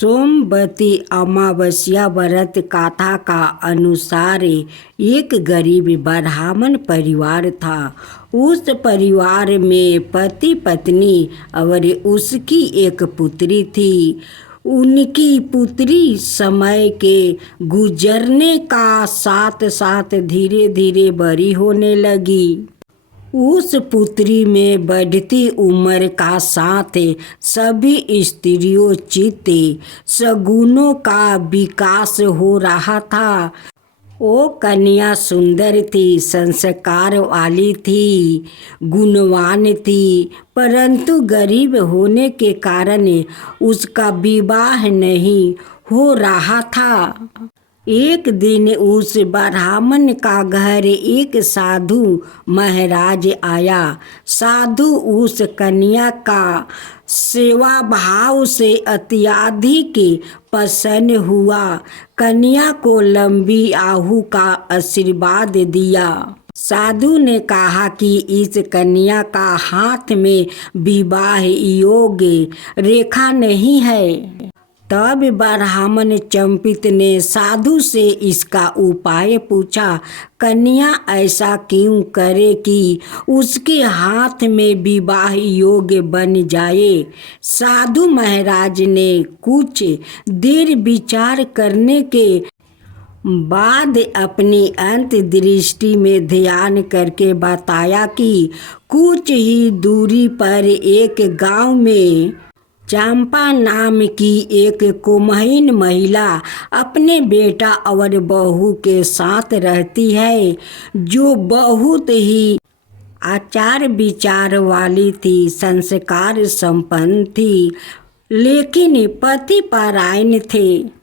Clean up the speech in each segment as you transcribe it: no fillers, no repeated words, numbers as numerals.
सोमवती अमावस्या व्रत गाथा का अनुसार एक गरीब ब्राह्मण परिवार था। उस परिवार में पति पत्नी और उसकी एक पुत्री थी। उनकी पुत्री समय के गुजरने का साथ साथ धीरे धीरे बड़ी होने लगी। उस पुत्री में बढ़ती उम्र का साथ सभी स्त्रियोचित सगुनों का विकास हो रहा था। वो कन्या सुंदर थी, संस्कार वाली थी, गुणवान थी, परंतु गरीब होने के कारण उसका विवाह नहीं हो रहा था। एक दिन उस ब्राह्मण का घर एक साधु महाराज आया। साधु उस कन्या का सेवा भाव से अत्यधिक प्रसन्न हुआ। कन्या को लंबी आयु का आशीर्वाद दिया। साधु ने कहा कि इस कन्या का हाथ में विवाह योग्य रेखा नहीं है। तब ब्राह्मण चंपित ने साधु से इसका उपाय पूछा। कन्या ऐसा क्यों करे कि उसके हाथ में विवाह योग्य बन जाए। साधु महाराज ने कुछ देर विचार करने के बाद अपनी अंतर्दृष्टि में ध्यान करके बताया कि कुछ ही दूरी पर एक गांव में चंपा नाम की एक कुम्हीन महिला अपने बेटा और बहू के साथ रहती है, जो बहुत ही आचार विचार वाली थी, संस्कार संपन्न थी, लेकिन पति परायण थे।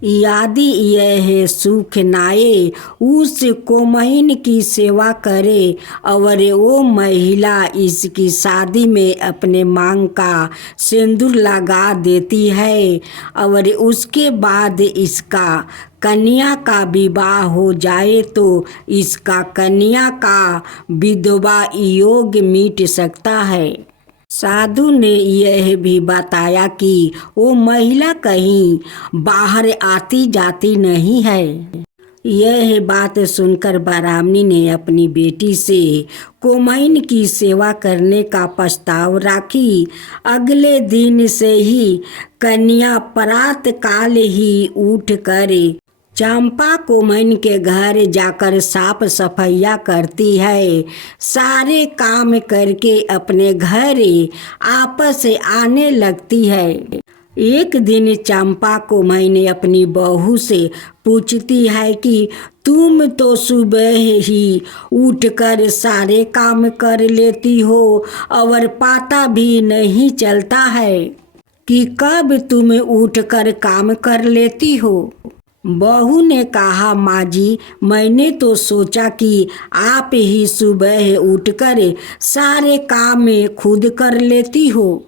यदि यह सुख नाये उस कुम्हीन की सेवा करे और वो महिला इसकी शादी में अपने मांग का सिंदूर लगा देती है और उसके बाद इसका कन्या का विवाह हो जाए तो इसका कन्या का विधवा योग मिट सकता है। साधु ने यह भी बताया कि वो महिला कहीं बाहर आती जाती नहीं है। यह बात सुनकर ब्राह्मणी ने अपनी बेटी से कुम्हीन की सेवा करने का प्रस्ताव रखी। अगले दिन से ही कन्या प्रातःकाल ही उठ कर चंपा कुम्हीन के घर जाकर साफ सफाइयाँ करती है। सारे काम करके अपने घर आपस आने लगती है। एक दिन चंपा कुम्हीन अपनी बहू से पूछती है कि तुम तो सुबह ही उठकर सारे काम कर लेती हो और पता भी नहीं चलता है कि कब तुम उठकर काम कर लेती हो। बहू ने कहा, माँ जी, मैंने तो सोचा कि आप ही सुबह उठकर सारे काम खुद कर लेती हो।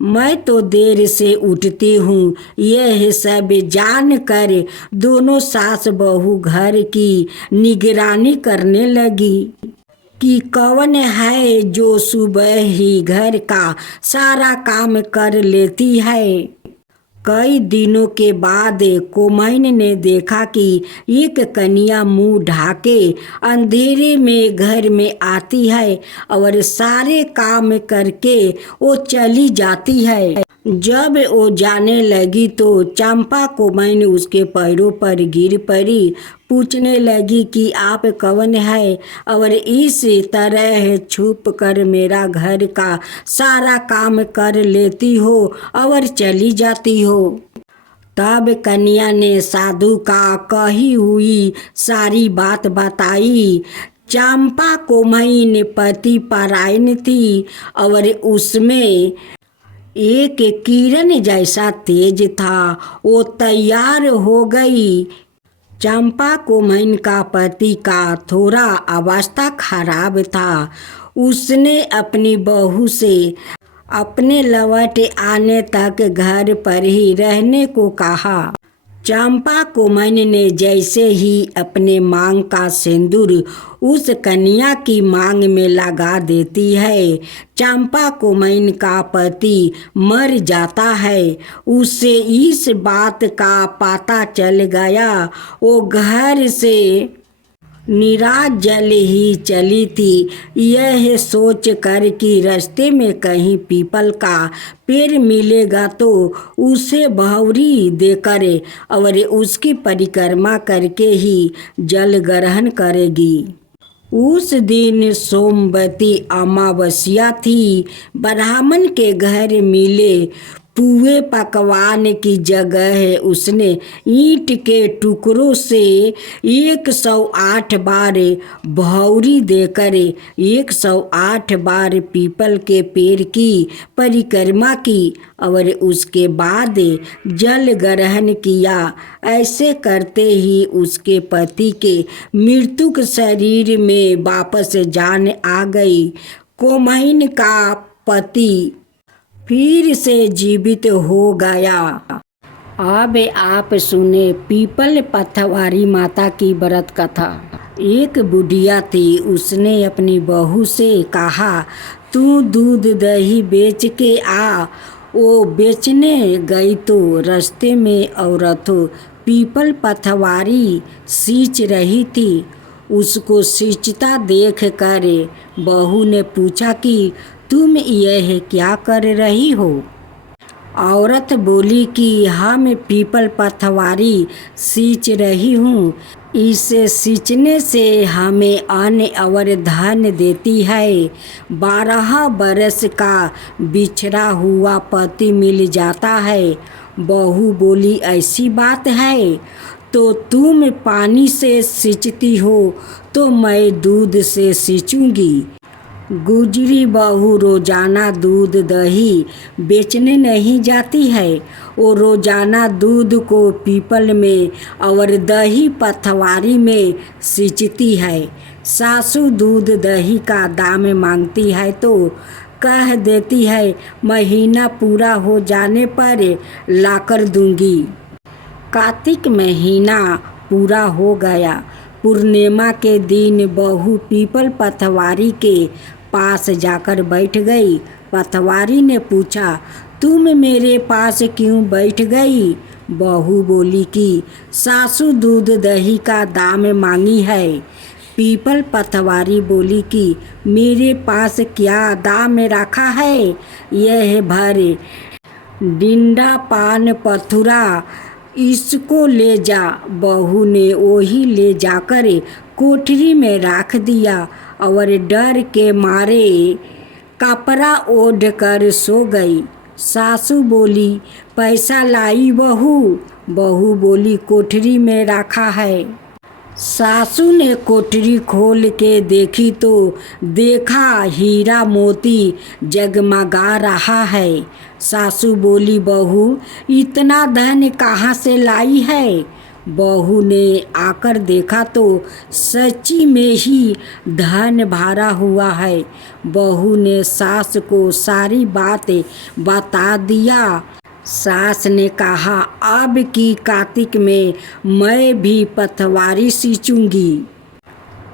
मैं तो देर से उठती हूँ। यह सब जानकर दोनों सास बहू घर की निगरानी करने लगी कि कौन है जो सुबह ही घर का सारा काम कर लेती है। कई दिनों के बाद कुम्हीन ने देखा कि एक कन्या मुंह ढाके अंधेरे में घर में आती है और सारे काम करके वो चली जाती है। जब वो जाने लगी तो चंपा कुम्हीन उसके पैरों पर गिर पड़ी। पूछने लगी कि आप कौन है और इस तरह छुप कर मेरा घर का सारा काम कर लेती हो और चली जाती हो। तब कन्या ने साधु का कही हुई सारी बात बताई। चंपा कुम्हीन पति परायण थी और उसमें एक किरण जैसा तेज था। वो तैयार हो गई। चंपा कुम्हीन का पति का थोड़ा अवस्था खराब था। उसने अपनी बहू से अपने लौट आने तक घर पर ही रहने को कहा। चंपा कोमन ने जैसे ही अपने मांग का सिंदूर उस कन्या की मांग में लगा देती है, चंपा कोमन का पति मर जाता है। उसे इस बात का पता चल गया। वो घर से निराश जल ही चली थी, यह सोच कर कि रास्ते में कहीं पीपल का पेड़ मिलेगा तो उसे भौरी देकर और उसकी परिक्रमा करके ही जल ग्रहण करेगी। उस दिन सोमवती अमावस्या थी। ब्राह्मण के घर मिले पुए पकवान की जगह उसने ईंट के टुकड़ों से 108 बार भौरी देकर 108 बार पीपल के पेड़ की परिक्रमा की और उसके बाद जल ग्रहण किया। ऐसे करते ही उसके पति के मृतक शरीर में वापस जान आ गई। कोमैन का पति फिर से जीवित हो गया। अब आप सुने पीपल पथवारी माता की व्रत कथा। एक बुढ़िया थी, उसने अपनी बहू से कहा, तू दूध दही बेच के आ। वो बेचने गई तो रास्ते में औरतों पीपल पथवारी सींच रही थी। उसको सींचता देख कर बहू ने पूछा कि तुम यह क्या कर रही हो? औरत बोली कि हम पीपल पथवारी सींच रही हूँ। इसे सींचने से हमें अन्न और धन देती है। 12 बरस का बिछड़ा हुआ पति मिल जाता है। बहू बोली, ऐसी बात है तो तुम पानी से सींचती हो तो मैं दूध से सींचूंगी। गुजरी बहू रोजाना दूध दही बेचने नहीं जाती है। वो रोजाना दूध को पीपल में और दही पथवारी में सींचती है। सासू दूध दही का दाम मांगती है तो कह देती है, महीना पूरा हो जाने पर लाकर दूंगी। कार्तिक महीना पूरा हो गया। पूर्णिमा के दिन बहू पीपल पथवारी के पास जाकर बैठ गई। पथवारी ने पूछा, तुम मेरे पास क्यों बैठ गई? बहू बोली कि सासू दूध दही का दाम मांगी है। पीपल पथवारी बोली कि मेरे पास क्या दाम रखा है? यह भर डिंडा पान पथुरा, इसको ले जा। बहू ने वही ले जाकर कोठरी में रख दिया और डर के मारे कपड़ा ओढ़ कर सो गई। सासू बोली, पैसा लाई बहू? बहू बोली, कोठरी में रखा है। सासू ने कोठरी खोल के देखी तो देखा हीरा मोती जगमगा रहा है। सासू बोली, बहू इतना धन कहाँ से लाई है? बहू ने आकर देखा तो सच्ची में ही धन भरा हुआ है। बहू ने सास को सारी बातें बता दिया। सास ने कहा, अब की कार्तिक में मैं भी पथवारी सींचूंगी।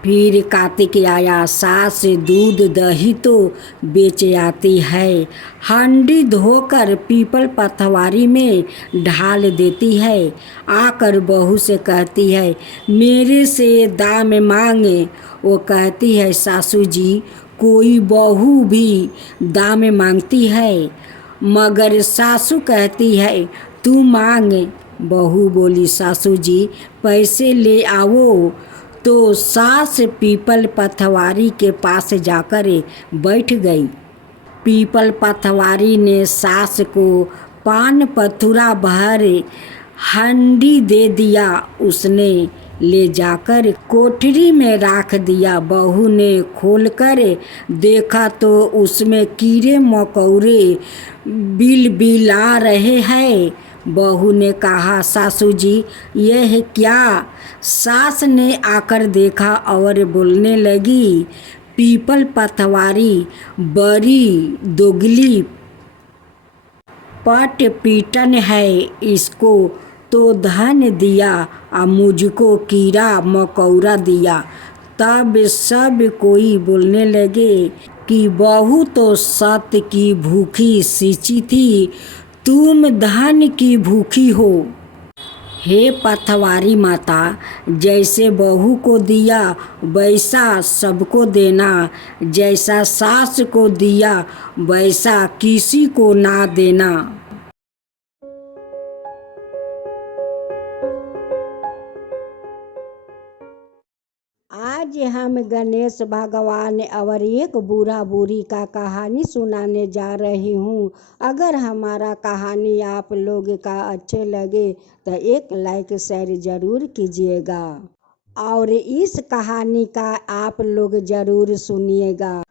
फिर कार्तिक आया। सास दूध दही तो बेच आती है, हांडी धोकर पीपल पथवारी में ढाल देती है। आकर बहू से कहती है, मेरे से दाम मांगे। वो कहती है, सासू जी कोई बहू भी दाम मांगती है? मगर सासू कहती है, तू मांग। बहू बोली, सासू जी पैसे ले आओ। तो सास पीपल पथवारी के पास जाकर बैठ गई। पीपल पथवारी ने सास को पान पथुरा भर हंडी दे दिया। उसने ले जाकर कोठरी में रख दिया। बहू ने खोलकर देखा तो उसमें कीड़े मकोड़े बिलबिला रहे हैं। बहू ने कहा, सासू जी यह क्या? सास ने आकर देखा और बोलने लगी, पीपल पथवारी बड़ी दोगली पट पीटन है, इसको तो धन दिया और मुझको कीड़ा मकोड़ा दिया। तब सब कोई बोलने लगे कि बहू तो सत्य की भूखी सींची थी, तुम धन की भूखी हो। हे पथवारी माता, जैसे बहू को दिया वैसा सबको देना, जैसा सास को दिया वैसा किसी को ना देना। आज हम गणेश भगवान और एक बूढ़ा बूढ़ी का कहानी सुनाने जा रही हूँ। अगर हमारा कहानी आप लोग का अच्छे लगे तो एक लाइक शेयर ज़रूर कीजिएगा और इस कहानी का आप लोग ज़रूर सुनिएगा।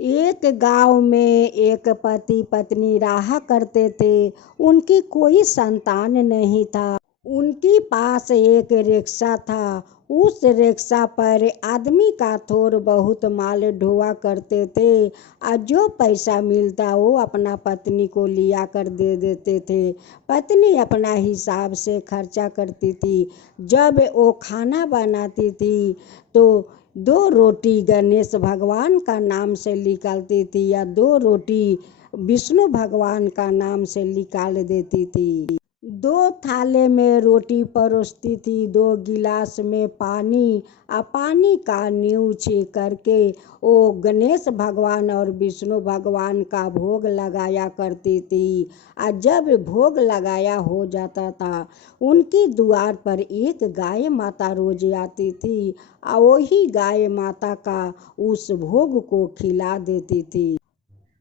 एक गांव में एक पति पत्नी रहा करते थे। उनकी कोई संतान नहीं था। उनके पास एक रिक्शा था। उस रिक्शा पर आदमी का थोड़ा बहुत माल ढोआ करते थे और जो पैसा मिलता वो अपना पत्नी को लिया कर दे देते थे। पत्नी अपना हिसाब से खर्चा करती थी। जब वो खाना बनाती थी तो 2 रोटी गणेश भगवान का नाम से निकालती थी या 2 रोटी विष्णु भगवान का नाम से निकाल देती थी। 2 थाले में रोटी परोसती थी, 2 गिलास में पानी और पानी का नींव करके वो गणेश भगवान और विष्णु भगवान का भोग लगाया करती थी। और जब भोग लगाया हो जाता था, उनकी द्वार पर एक गाय माता रोज आती थी और वही गाय माता का उस भोग को खिला देती थी।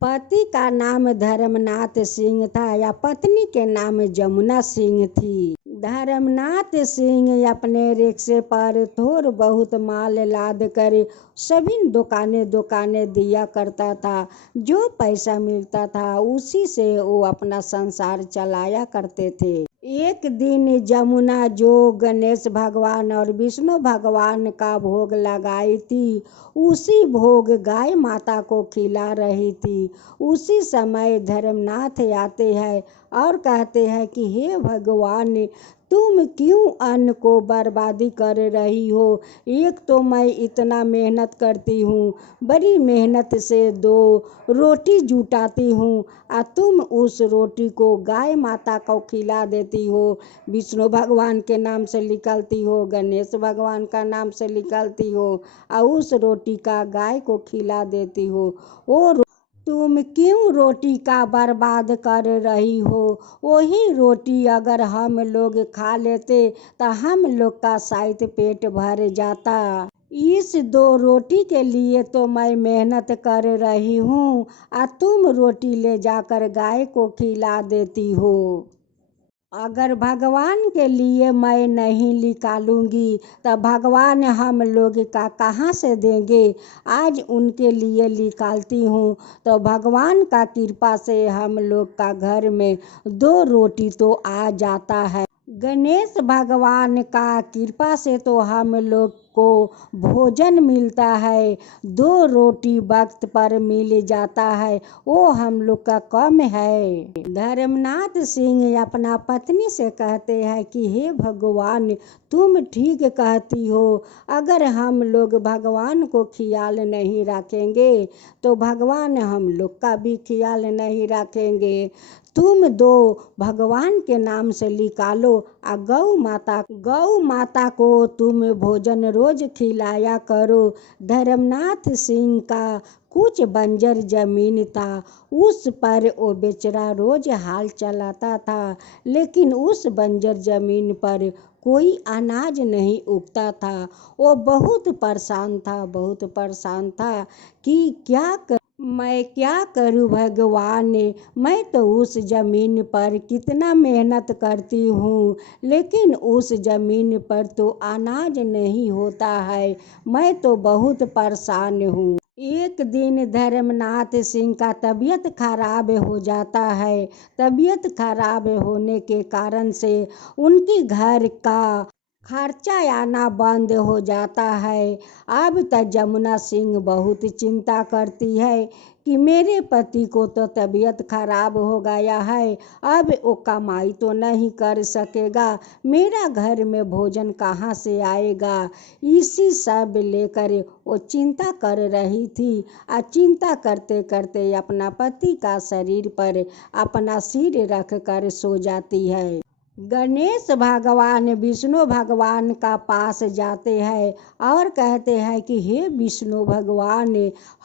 पति का नाम धर्मनाथ सिंह था या पत्नी के नाम जमुना सिंह थी। धर्मनाथ सिंह अपने रिक्शे पर थोड़ा बहुत माल लाद कर सभी दुकाने दिया करता था। जो पैसा मिलता था उसी से वो अपना संसार चलाया करते थे। एक दिन जमुना जो गणेश भगवान और विष्णु भगवान का भोग लगाई थी, उसी भोग गाय माता को खिला रही थी। उसी समय धर्मनाथ आते हैं और कहते हैं कि हे भगवान, तुम क्यों अन्न को बर्बादी कर रही हो। एक तो मैं इतना मेहनत करती हूँ, बड़ी मेहनत से 2 रोटी जुटाती हूँ और तुम उस रोटी को गाय माता को खिला देती हो। विष्णु भगवान के नाम से निकालती हो, गणेश भगवान का नाम से निकालती हो और उस रोटी का गाय को खिला देती हो। वो तुम क्यों रोटी का बर्बाद कर रही हो। वही रोटी अगर हम लोग खा लेते तो हम लोग का शायद पेट भर जाता। इस 2 रोटी के लिए तो मैं मेहनत कर रही हूँ और तुम रोटी ले जाकर गाय को खिला देती हो। अगर भगवान के लिए मैं नहीं निकालूंगी तो भगवान हम लोग का कहाँ से देंगे। आज उनके लिए निकालती हूँ तो भगवान का कृपा से हम लोग का घर में 2 रोटी तो आ जाता है। गणेश भगवान का कृपा से तो हम लोग को भोजन मिलता है, 2 रोटी वक्त पर मिल जाता है, वो हम लोग का कम है। धर्मनाथ सिंह अपना पत्नी से कहते हैं कि हे भगवान, तुम ठीक कहती हो। अगर हम लोग भगवान को ख्याल नहीं रखेंगे तो भगवान हम लोग का भी ख्याल नहीं रखेंगे। तुम 2 भगवान के नाम से निकालो और गौ माता को तुम भोजन रोज खिलाया करो। धर्मनाथ सिंह का कुछ बंजर जमीन था, उस पर वो बेचारा रोज हाल चलाता था, लेकिन उस बंजर जमीन पर कोई अनाज नहीं उगता था। वो बहुत परेशान था कि मैं क्या करूं भगवान। मैं तो उस ज़मीन पर कितना मेहनत करती हूँ, लेकिन उस ज़मीन पर तो अनाज नहीं होता है। मैं तो बहुत परेशान हूँ। एक दिन धर्मनाथ सिंह का तबीयत खराब हो जाता है। तबीयत खराब होने के कारण से उनके घर का खर्चा आना बंद हो जाता है। अब तक जमुना सिंह बहुत चिंता करती है कि मेरे पति को तो तबीयत खराब हो गया है, अब वो कमाई तो नहीं कर सकेगा, मेरा घर में भोजन कहाँ से आएगा। इसी सब लेकर वो चिंता कर रही थी। चिंता करते करते अपना पति का शरीर पर अपना सिर रख कर सो जाती है। गणेश भगवान विष्णु भगवान का पास जाते हैं और कहते हैं कि हे विष्णु भगवान,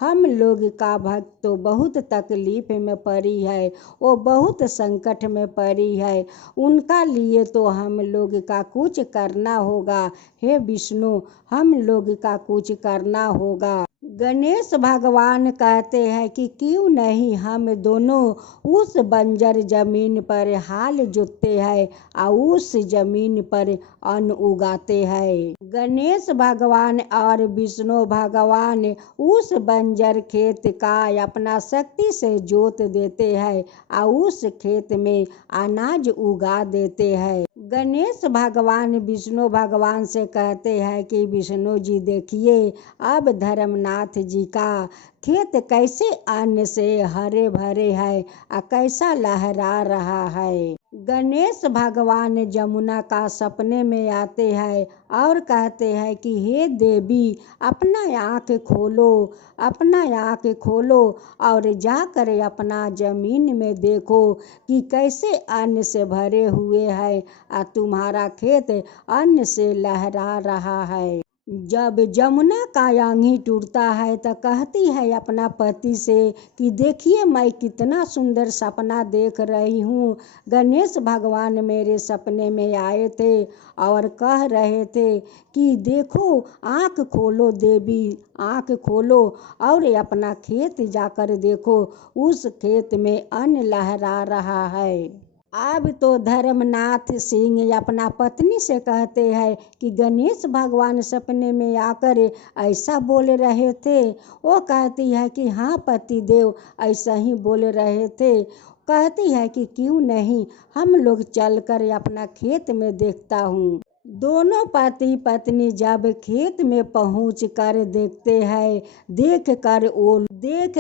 हम लोग का भक्त तो बहुत तकलीफ में पड़ी है, वो बहुत संकट में पड़ी है, उनका लिए तो हम लोग का कुछ करना होगा। हे विष्णु, हम लोग का कुछ करना होगा। गणेश भगवान कहते हैं कि क्यों नहीं हम दोनों उस बंजर जमीन पर हाल जोतते हैं और उस जमीन पर अन्न उगाते हैं। गणेश भगवान और विष्णु भगवान उस बंजर खेत का अपना शक्ति से जोत देते हैं और उस खेत में अनाज उगा देते हैं। गणेश भगवान विष्णु भगवान से कहते हैं कि विष्णु जी देखिए, अब धर्मनाथ जी का खेत कैसे अन्न से हरे भरे है और कैसा लहरा रहा है। गणेश भगवान जमुना का सपने में आते हैं और कहते हैं कि हे देवी, अपना आँख खोलो, अपना आँख खोलो और जाकर अपना जमीन में देखो कि कैसे अन्न से भरे हुए है और तुम्हारा खेत अन्न से लहरा रहा है। जब जमुना का आंधी टूटता है तो कहती है अपना पति से कि देखिए, मैं कितना सुंदर सपना देख रही हूँ। गणेश भगवान मेरे सपने में आए थे और कह रहे थे कि देखो, आँख खोलो देवी, आँख खोलो और अपना खेत जाकर देखो, उस खेत में अन्न लहरा रहा है। अब तो धर्मनाथ सिंह अपना पत्नी से कहते हैं कि गणेश भगवान सपने में आकर ऐसा बोल रहे थे। वो कहती है कि हाँ पति देव, ऐसा ही बोल रहे थे। कहती है कि क्यों नहीं, हम लोग चलकर अपना खेत में देखता हूँ। दोनों पति पत्नी जब खेत में पहुँच कर देखते हैं, देख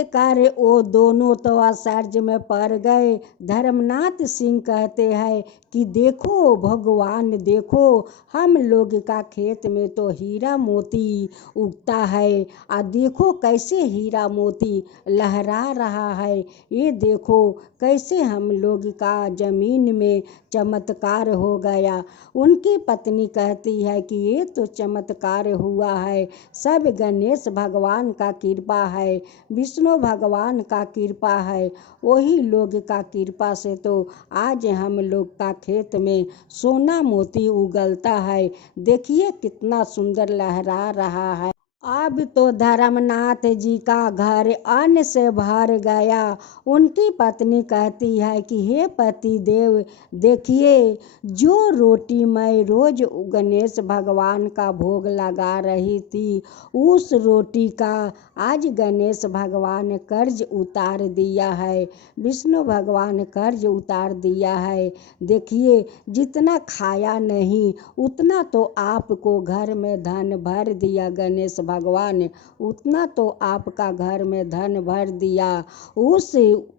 कर वो दोनों तो आश्चर्य में पड़ गए। धर्मनाथ सिंह कहते हैं कि देखो भगवान, देखो, हम लोग का खेत में तो हीरा मोती उगता है और देखो कैसे हीरा मोती लहरा रहा है। ये देखो कैसे हम लोग का जमीन में चमत्कार हो गया। उनकी पत्नी कहती है कि ये तो चमत्कार हुआ है, सब गणेश भगवान का कृपा है, विष्णु भगवान का कृपा है, वही लोग का कृपा से तो आज हम लोग का खेत में सोना मोती उगलता है। देखिए कितना सुंदर लहरा रहा है। अब तो धर्मनाथ जी का घर अन्न से भर गया। उनकी पत्नी कहती है कि हे पति देव, देखिए, जो रोटी मैं रोज गणेश भगवान का भोग लगा रही थी, उस रोटी का आज गणेश भगवान कर्ज उतार दिया है, विष्णु भगवान कर्ज उतार दिया है। देखिए, जितना खाया नहीं उतना तो आपको घर में धन भर दिया गणेश भगवान, उतना तो आपका घर में धन भर दिया। उस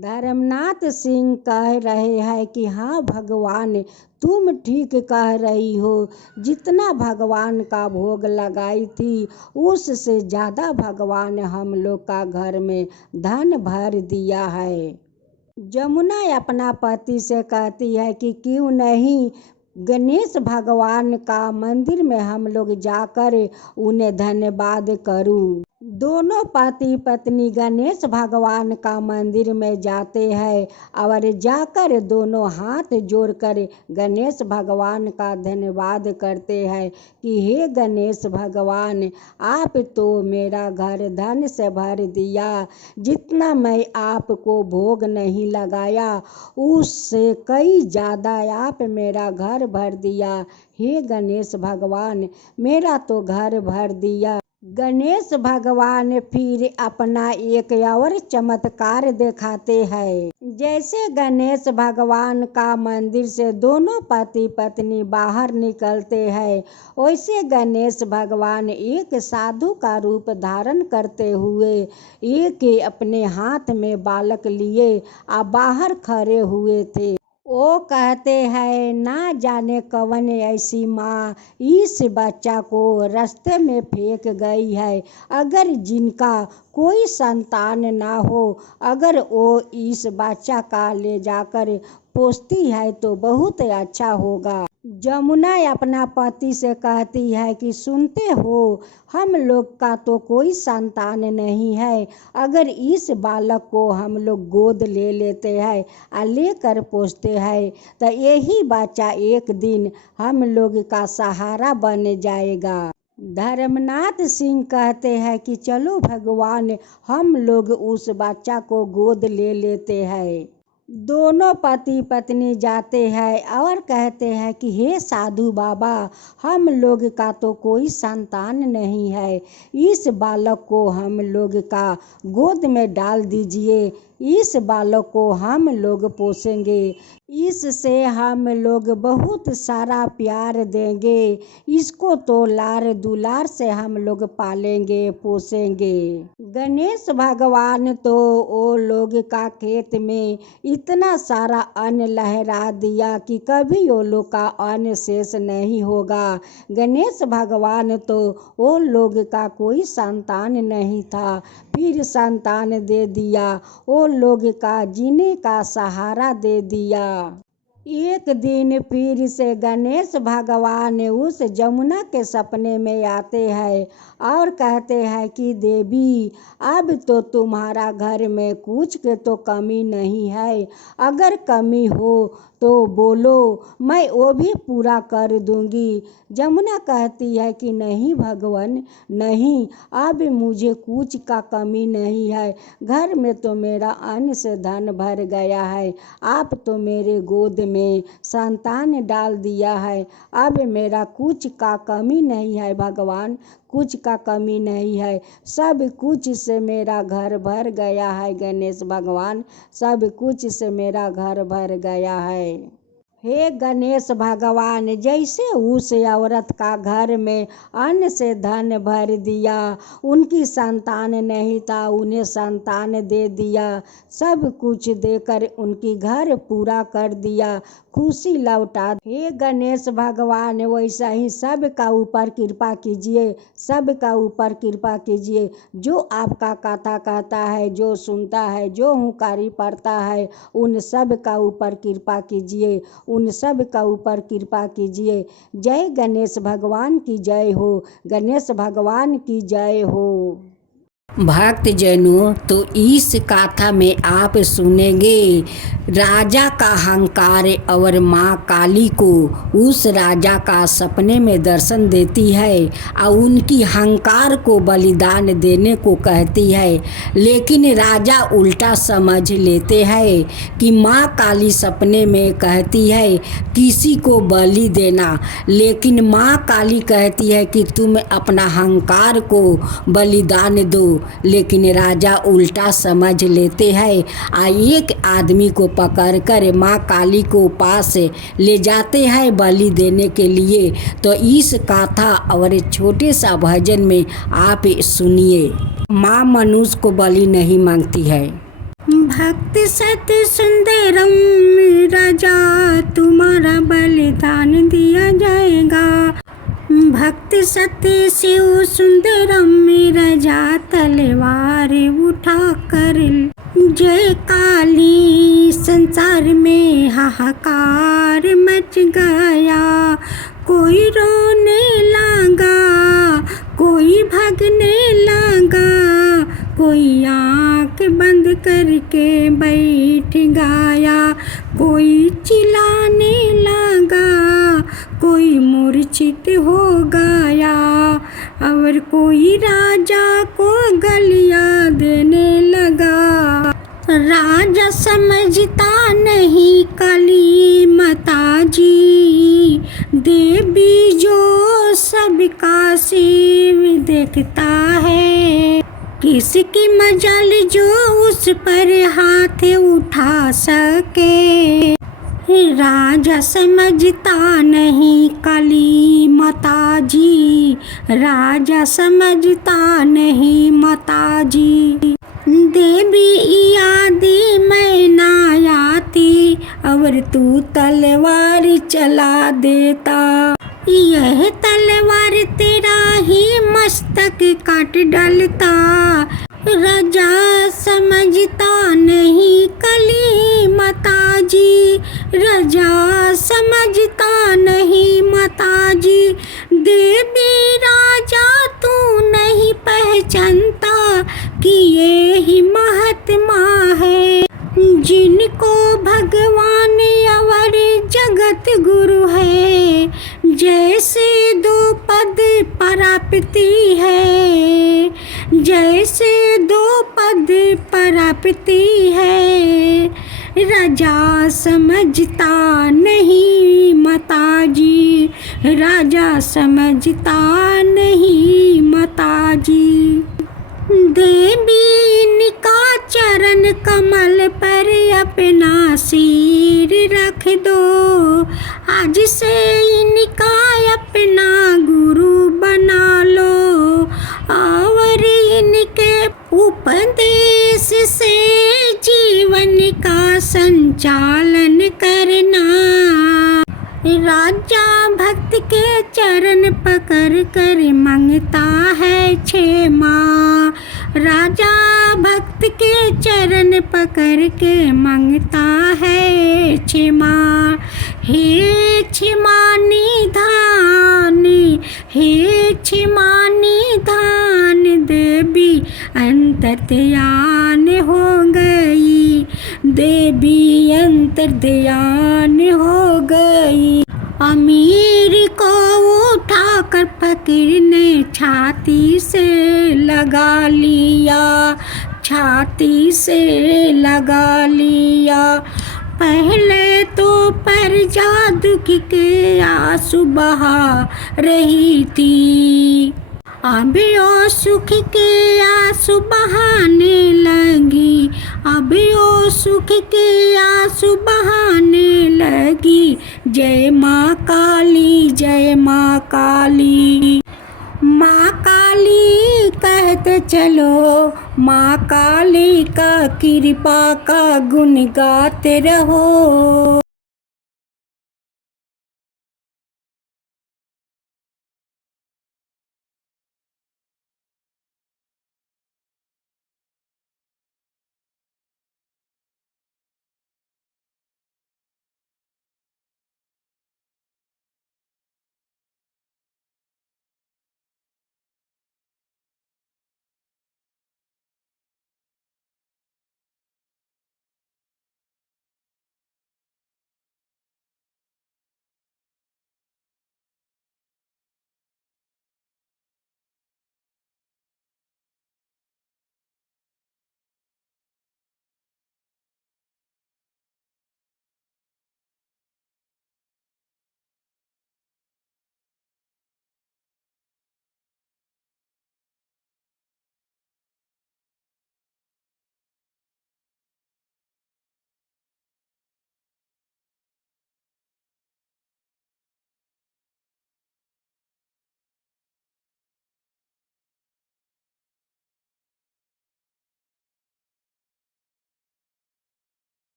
धर्मनाथ सिंह कह रहे हैं कि हाँ भगवान, तुम ठीक कह रही हो, जितना भगवान का भोग लगाई थी उससे ज़्यादा भगवान हम लोग का घर में धन भर दिया है। जमुना अपना पति से कहती है कि क्यों नहीं गणेश भगवान का मंदिर में हम लोग जाकर उन्हें धन्यवाद करूं। दोनों पति पत्नी गणेश भगवान का मंदिर में जाते हैं और जाकर दोनों हाथ जोड़कर गणेश भगवान का धन्यवाद करते हैं कि हे गणेश भगवान, आप तो मेरा घर धन से भर दिया, जितना मैं आपको भोग नहीं लगाया उससे कई ज़्यादा आप मेरा घर भर दिया। हे गणेश भगवान, मेरा तो घर भर दिया। गणेश भगवान फिर अपना एक और चमत्कार दिखाते हैं। जैसे गणेश भगवान का मंदिर से दोनों पति पत्नी बाहर निकलते हैं, वैसे गणेश भगवान एक साधु का रूप धारण करते हुए एक अपने हाथ में बालक लिए बाहर खड़े हुए थे। वो कहते हैं, ना जाने कौन ऐसी माँ इस बच्चा को रास्ते में फेंक गई है। अगर जिनका कोई संतान ना हो, अगर वो इस बच्चा का ले जाकर पोसती है तो बहुत अच्छा होगा। जमुना अपना पति से कहती है कि सुनते हो, हम लोग का तो कोई संतान नहीं है। अगर इस बालक को हम लोग गोद ले लेते हैं और लेकर पोसते हैं तो यही बच्चा एक दिन हम लोग का सहारा बन जाएगा। धर्मनाथ सिंह कहते हैं कि चलो भगवान, हम लोग उस बच्चा को गोद ले लेते हैं। दोनों पति पत्नी जाते हैं और कहते हैं कि हे साधु बाबा, हम लोग का तो कोई संतान नहीं है, इस बालक को हम लोग का गोद में डाल दीजिए, इस बालक को हम लोग पोसेंगे, इससे हम लोग बहुत सारा प्यार देंगे, इसको तो लार दुलार से हम लोग पालेंगे पोसेंगे। गणेश भगवान तो वो लोग का खेत में इतना सारा अन्न लहरा दिया कि कभी वो लोग का अन्न शेष नहीं होगा। गणेश भगवान तो वो लोग का कोई संतान नहीं था, फिर संतान दे दिया, वो लोग का जीने का सहारा दे दिया। एक दिन फिर से गणेश भगवान उस जमुना के सपने में आते हैं और कहते हैं कि देवी, अब तो तुम्हारा घर में कुछ के तो कमी नहीं है, अगर कमी हो तो बोलो, मैं वो भी पूरा कर दूंगी। जमुना कहती है कि नहीं भगवान, नहीं, अब मुझे कुछ का कमी नहीं है, घर में तो मेरा अन्न से धन भर गया है, आप तो मेरे गोद में संतान डाल दिया है, अब मेरा कुछ का कमी नहीं है भगवान, कुछ का कमी नहीं है, सब कुछ से मेरा घर भर गया है गणेश भगवान, सब कुछ से मेरा घर भर गया है। हे गणेश भगवान, जैसे उस औरत का घर में अन्न से धन भर दिया, उनकी संतान नहीं था, उन्हें संतान दे दिया, सब कुछ देकर उनकी घर पूरा कर दिया, खुशी लौटा। हे गणेश भगवान, वैसा ही सब का ऊपर कृपा कीजिए, सब का ऊपर कृपा कीजिए। जो आपका कथा कहता है, जो सुनता है, जो हुंकारी पड़ता है, उन सब का ऊपर कृपा कीजिए, उन सब का ऊपर कृपा कीजिए। जय गणेश भगवान की जय हो, गणेश भगवान की जय हो। भक्त जनों, तो इस गाथा में आप सुनेंगे राजा का अहंकार और माँ काली को उस राजा का सपने में दर्शन देती है और उनकी अहंकार को बलिदान देने को कहती है, लेकिन राजा उल्टा समझ लेते हैं कि माँ काली सपने में कहती है किसी को बलि देना, लेकिन माँ काली कहती है कि तुम अपना अहंकार को बलिदान दो, लेकिन राजा उल्टा समझ लेते हैं। एक आदमी को पकड़कर माँ काली को पास ले जाते हैं बलि देने के लिए। तो इस गाथा और छोटे सा भजन में आप सुनिए। माँ मनुष्य को बलि नहीं मांगती है। भक्त सत्य सुंदरम राजा, तुम्हारा बलिदान दिया जाएगा। भक्त सत्य शिव सुंदरम राजा, तलवार उठा कर जय काली। संसार में हाहाकार मच गया, कोई रोने लगा, कोई भागने लगा, कोई आँख बंद करके बैठ गया, कोई चिल्लाने लगा, कोई मूर्छित हो गया, और कोई राजा को गालियाँ देने लगा। राजा समझता नहीं काली माता जी, देवी जो सब का शिव देखता है। किसकी मजाल जो उस पर हाथ उठा सके। राजा समझता नहीं काली माता जी, राजा समझता नहीं माता जी। देवी आदि मैं ना आती, और तू तलवार चला देता। यह तलवार तेरा ही मस्तक काट डालता। राजा समझता नहीं काली माता जी, राजा समझता नहीं माता जी। देवी राजा तू नहीं पहचानता कि ये ही महात्मा है, जिनको भगवान और जगत गुरु है। जैसे दो पद प्राप्ति है, जैसे दो पद प्राप्ति है। राजा समझता नहीं माता जी, राजा समझता नहीं माता जी। देवी इनका चरण कमल पर अपना सिर रख दो। आज से इनका अपना गुरु बना लो, और इनके उपदेश से जीवन का संचालन करना। राजा भक्त के चरण पकड़ कर मांगता है क्षमा। राजा भक्त के चरण पकड़ के मांगता है क्षमा। हे क्षमा निधान, हे क्षमा निधान। देवी अंतर्ध्यान हो गई, देवी अंतर्ध्यान हो गई। अमीर को उठाकर फकीर ने छाती से लगा लिया, छाती से लगा लिया। पहले तो प्रजा दुख के आंसू बहा रही थी, अब ओ सुख के आंसू बहाने लगी, अब ओ सुख के आंसू बहाने लगी। जय माँ काली, जय माँ काली। माँ काली कहते चलो, माँ काली का कृपा का गुण गाते रहो।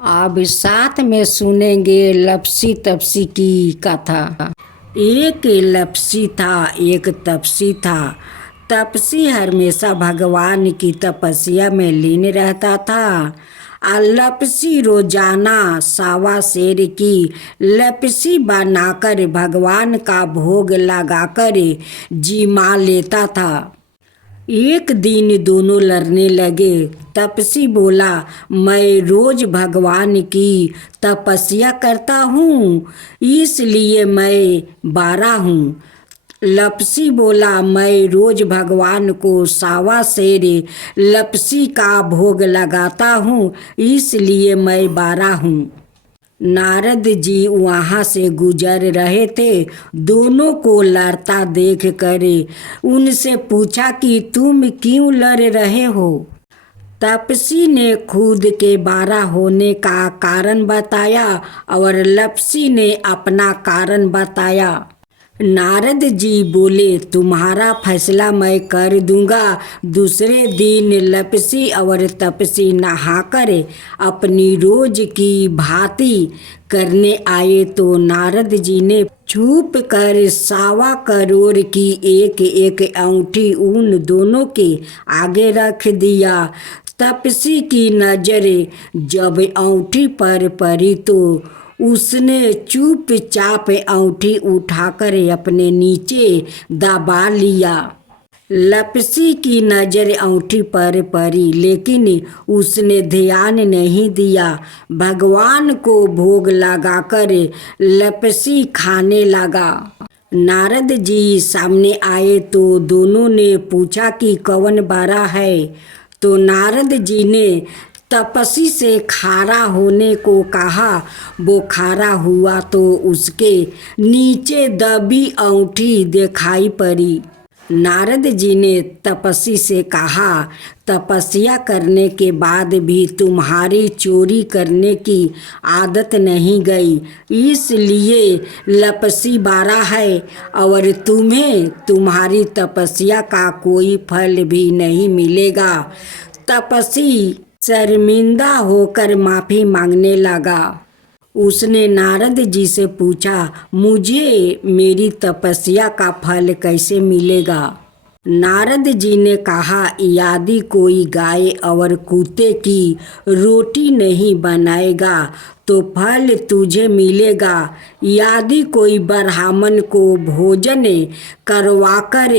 अब साथ में सुनेंगे लपसी तपसी की कथा। एक लपसी था, एक तपसी था। तपसी हमेशा भगवान की तपस्या में लीन रहता था। लपसी रोजाना सावा शेर की लपसी बनाकर भगवान का भोग लगाकर जिमा लेता था। एक दिन दोनों लड़ने लगे। तपसी बोला, मैं रोज भगवान की तपस्या करता हूँ, इसलिए मैं बारा हूँ। लपसी बोला, मैं रोज भगवान को सावा शेर लपसी का भोग लगाता हूँ, इसलिए मैं बारा हूँ। नारद जी वहाँ से गुजर रहे थे। दोनों को लड़ता देख कर उनसे पूछा कि तुम क्यों लड़ रहे हो। तपसी ने खुद के बारा होने का कारण बताया और लपसी ने अपना कारण बताया। नारद जी बोले, तुम्हारा फैसला मैं कर दूंगा। दूसरे दिन लपसी और तपसी नहाकर अपनी रोज की भांति करने आए तो नारद जी ने छुप कर 1.25 की एक एक अंगूठी उन दोनों के आगे रख दिया। तपसी की नजर जब अंगूठी पर पड़ी तो उसने चुपचाप अंगूठी उठाकर अपने नीचे दबा लिया। लपसी की नजर अंगूठी पर पड़ी, लेकिन उसने ध्यान नहीं दिया। भगवान को भोग लगाकर लपसी खाने लगा। नारद जी सामने आए तो दोनों ने पूछा कि कौन बारा है। तो नारद जी ने तपसी से खारा होने को कहा। वो खारा हुआ तो उसके नीचे दबी अंगूठी दिखाई पड़ी। नारद जी ने तपसी से कहा, तपस्या करने के बाद भी तुम्हारी चोरी करने की आदत नहीं गई, इसलिए लपसी बारा है और तुम्हें तुम्हारी तपस्या का कोई फल भी नहीं मिलेगा। तपसी शर्मिंदा होकर माफ़ी मांगने लगा। उसने नारद जी से पूछा, मुझे मेरी तपस्या का फल कैसे मिलेगा। नारद जी ने कहा, यदि कोई गाय और कुत्ते की रोटी नहीं बनाएगा तो फल तुझे मिलेगा। यदि कोई ब्राह्मण को भोजन करवाकर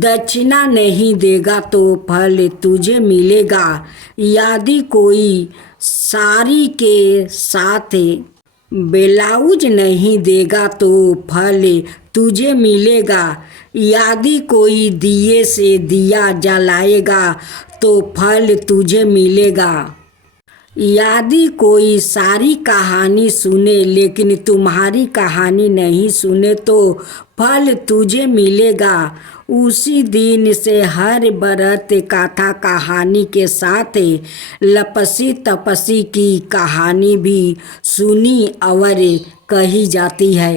दक्षिणा नहीं देगा तो फल तुझे मिलेगा। यदि कोई साड़ी के साथ ब्लाउज नहीं देगा तो फल तुझे मिलेगा। यदि कोई दिए से दिया जलाएगा तो फल तुझे मिलेगा। यदि कोई सारी कहानी सुने लेकिन तुम्हारी कहानी नहीं सुने तो फल तुझे मिलेगा। उसी दिन से हर व्रत कथा कहानी के साथ लपसी तपसी की कहानी भी सुनी और कही जाती है।